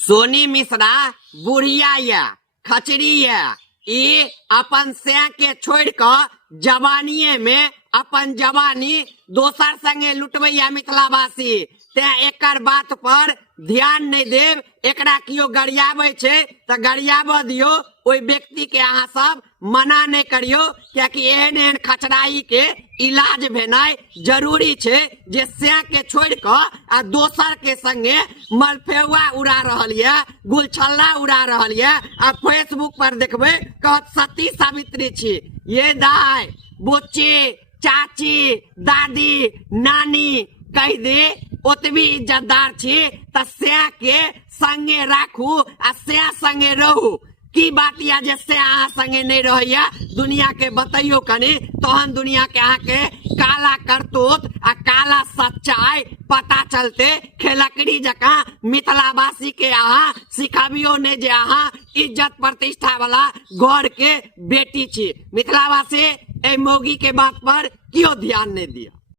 सोनी मिश्रा बुढ़िया या खचड़ी या ई अपन से के छोड़ कर जवानीये में अपन जवानी दोसर संगे लुटवैया मिथिलावासी ते एकर बात पर ध्यान नहीं देव। एकरा कियो गरियाबे छे त गरियाब दियो, ओई व्यक्ति के अहाँ सब मना नहीं करियो, क्योंकि एहन एहन खचड़ाई के इलाज भेनाई जरूरी छे जे से के छोड़ कर आ दोसर के संगे मलफेवा उड़ा रहल ये, गुलछल्ला उड़ा रहल ये। आ फेसबुक पर देखबे कहत सती सावित्री छी, ये दाई बुच्ची चाची दादी नानी कह दे ओतबी इज्जतदार छी त से के संगे राखू आ से संगे रहू। की बात या जे से अहाँ संगे नहीं रहिया दुनिया के बताइयो कनी, तहन दुनिया के अहाँ के काला करतूत आ काला सच्चाई पता चलते। खेलकड़ी जका मिथिलावासी के अहाँ सिखाबियो ने जे अहाँ इज्जत प्रतिष्ठा वाला घर के बेटी छी। मिथिलावासी ए मौगी के बात पर क्यों ध्यान नहीं दिया।